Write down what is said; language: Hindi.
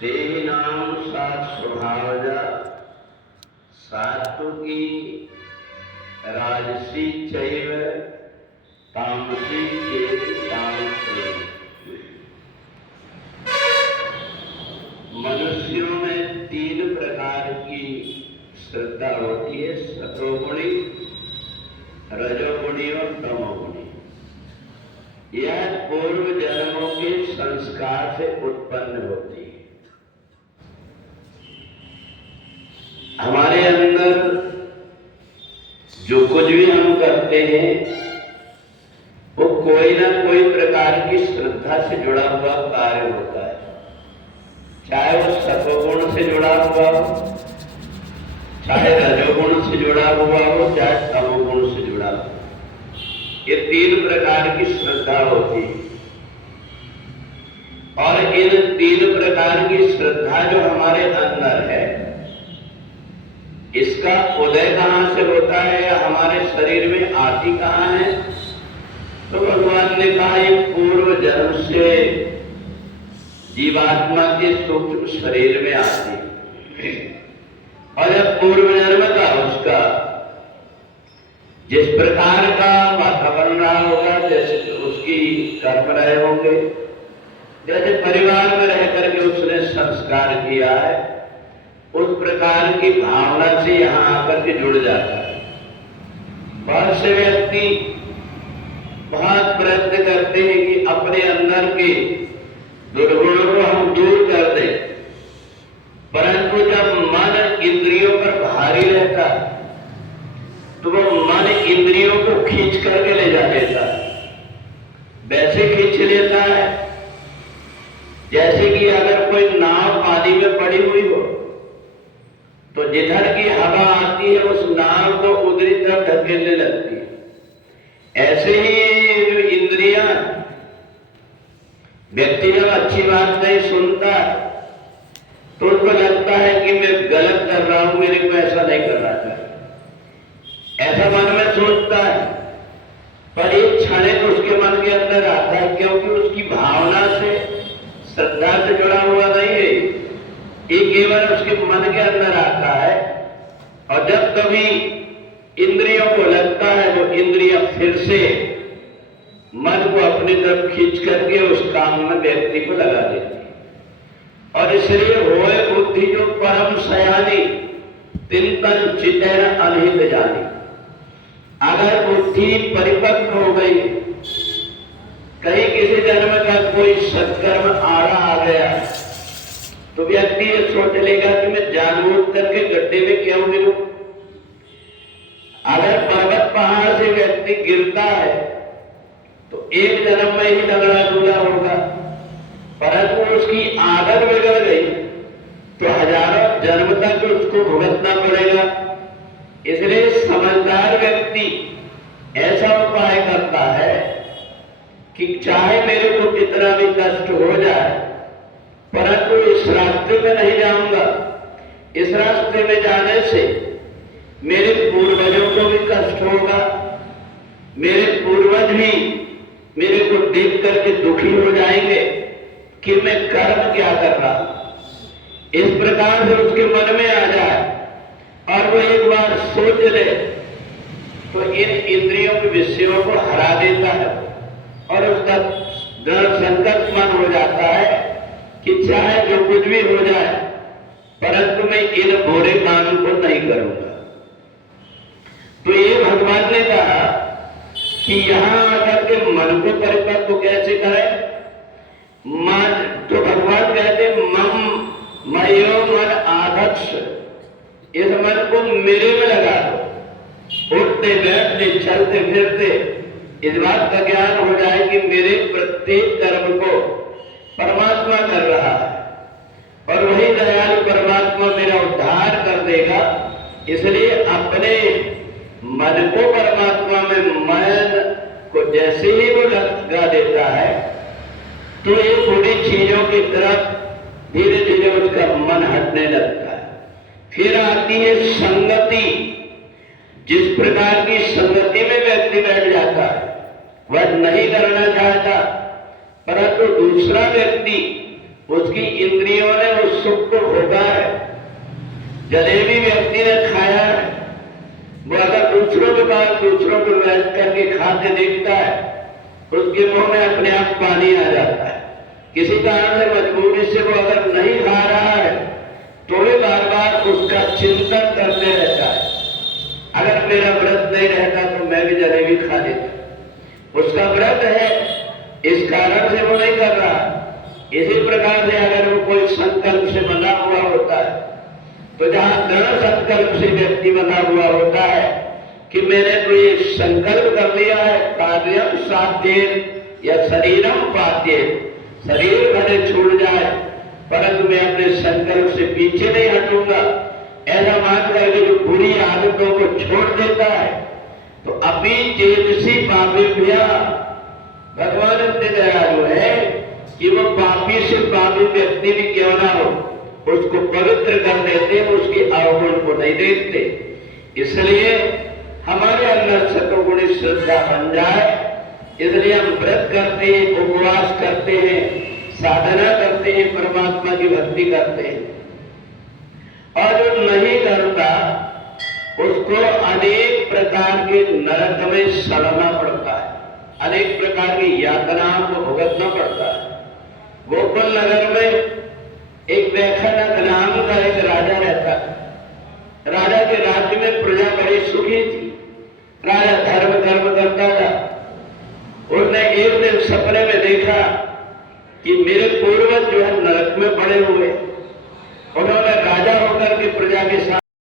तेनाम सात स्वभावजा सात्विकी राजसी चैव तामसी चेति तामसी। मनुष्यों में तीन प्रकार की श्रद्धा होती है, सतोगुणी, रजोगुणी और तमोगुणी। यह पूर्व जन्मों के संस्कार से उत्पन्न होती है। हमारे अंदर जो कुछ भी हम करते हैं वो कोई ना कोई प्रकार की श्रद्धा से जुड़ा हुआ कार्य होता है, चाहे वो सत्वगुण से जुड़ा हुआ हो, चाहे रजोगुण से जुड़ा हुआ हो, चाहे तमोगुण से जुड़ा हो। ये तीन प्रकार की श्रद्धा होती है और इन तीन प्रकार की श्रद्धा जो हमारे अंदर है, इसका उदय कहां से होता है या हमारे शरीर में आती कहां है? तो भगवान ने कहा ये पूर्व जन्म से जीवात्मा के सूक्ष्म शरीर में आती है। और जब पूर्व जन्म का उसका जिस प्रकार का वातावरण रहा होगा, जैसे उसकी कर्म रहे होंगे, जैसे परिवार में रह करके उसने संस्कार किया है, उस प्रकार की भावना से यहां आकर के जुड़ जाता है। बहुत से व्यक्ति बहुत प्रयत्न करते हैं कि अपने अंदर के दुर्गुणों को हम दूर कर दें, परंतु जब मन इंद्रियों पर भारी रहता है तो वो मन इंद्रियों को खींच करके ले जा लेता है। वैसे खींच लेता है जैसे कि अगर कोई नाव पानी में पड़ी हुई हो तो जिधर की हवा आती है उस नाव को उधरी तरफ धकेलने लगती है। ऐसे ही जो इंद्रियां, व्यक्ति जब अच्छी बात नहीं सुनता तो उसको लगता है कि मैं गलत कर रहा हूं, मेरे को ऐसा नहीं करना चाहिए, ऐसा मन में सोचता है। पर एक क्षणिक उसके मन के अंदर आता है, क्योंकि उसकी भावना से, श्रद्धा से जुड़ा हुआ नहीं है, ये केवल उसके मन के अंदर आता है। और जब कभी इंद्रियों को लगता है, वो इंद्रियां फिर से मन को अपनी तरफ खींच करके उस काम में व्यक्ति को लगा देती है। और इसलिए होए बुद्धि जो परम सयानी तिंतन चितैर अनहित जानी। अगर बुद्धि परिपक्व हो गई, कहीं किसी जन्म का कोई सत्कर्म आड़ा आ गया, तो व्यक्ति ये सोच लेगा कि मैं जानबूझ करके गड्ढे में क्यों गिरूं। अगर पर्वत पहाड़ से व्यक्ति गिरता है तो एक जन्म में ही लगड़ा लूला होगा, परंतु उसकी आदत बिगड़ गई तो हजारों जन्म तक उसको भुगतना पड़ेगा। इसलिए समझदार व्यक्ति ऐसा उपाय करता है कि चाहे मेरे को कितना भी कष्ट हो जाए, परंतु इस रास्ते में नहीं जाऊंगा। इस रास्ते में जाने से मेरे पूर्वजों को भी कष्ट होगा, मेरे पूर्वज भी मेरे को देख करके दुखी हो जाएंगे कि मैं कर्म क्या कर रहा। इस प्रकार से उसके मन में आ जाए और वो एक बार सोच ले तो इन इंद्रियों के विषयों को हरा देता है और उसका दृढ़ संकल्प मन हो जाता है कि चाहे जो कुछ भी हो जाए, परंतु मैं इन बुरे काम को नहीं करूंगा। तो ये भगवान ने कहा कि यहां आकर के मन को परिपक्व कैसे करें। मन तो भगवान कहते मम मयो मन आदर्श, इस मन को मेरे में लगा दो। उठते बैठते चलते फिरते इस बात का ज्ञान हो जाए कि मेरे प्रत्येक कर्म को परमात्मा कर रहा है और वही दयालु परमात्मा मेरा उद्धार कर देगा। इसलिए अपने मन को परमात्मा में मन को जैसे ही वो लगा देता है तो ये बुरी चीजों की तरफ धीरे धीरे उसका मन हटने लगता है। फिर आती है संगति। जिस प्रकार की संगति में व्यक्ति बैठ जाता है वह नहीं करना चाहता, परंतु दूसरा व्यक्ति उसकी इंद्रियों ने उस सुख को भोगा है। जलेबी व्यक्ति ने खाया है, वो अगर दूसरों के पास दूसरों को बैठ करके खाते देखता है, उसके मुंह में अपने आप पानी आ जाता है। किसी कारण से मजबूरी से वो अगर नहीं खा रहा है तो भी बार बार उसका चिंतन करते रहता है, अगर मेरा व्रत नहीं रहता तो मैं भी जलेबी खा लेता। उसका व्रत है, इस कारण से वो नहीं कर रहा। इसी प्रकार से अगर वो कोई संकल्प से बना हुआ होता है, तो जहां दृढ़ संकल्प से व्यक्ति बना हुआ होता है कि मैंने कोई संकल्प कर लिया है, कार्यम साध्य या शरीरम पाद्य, शरीर भले छूट जाए परंतु मैं अपने संकल्प से पीछे नहीं हटूंगा, ऐसा मान करके जो बुरी आदतों को छोड़ देता है, तो अभी चेतसी पापिभ्या, भगवान इतने दयालु है कि वो पापी से पापी व्यक्ति भी क्यों ना हो, उसको पवित्र कर देते, उसकी अवगुण को नहीं देखते। इसलिए हमारे अंदर सतोगुणी श्रद्धा बन जाए, इसलिए हम व्रत करते हैं, उपवास करते हैं, साधना करते हैं, परमात्मा की भक्ति करते हैं। और जो नहीं करता उसको अनेक प्रकार के नरक में सड़ना पड़ता है, अनेक प्रकार की यातनाओं को भुगतना पड़ता है। गोकुल नगर में एक वैखनक नाम का एक राजा रहता था। राजा के राज्य में प्रजा बड़ी सुखी थी। राजा धर्म कर्म करता था। उसने एक दिन सपने में देखा कि मेरे पूर्वज जो है नरक में पड़े हुए, उन्होंने राजा होकर के प्रजा के साथ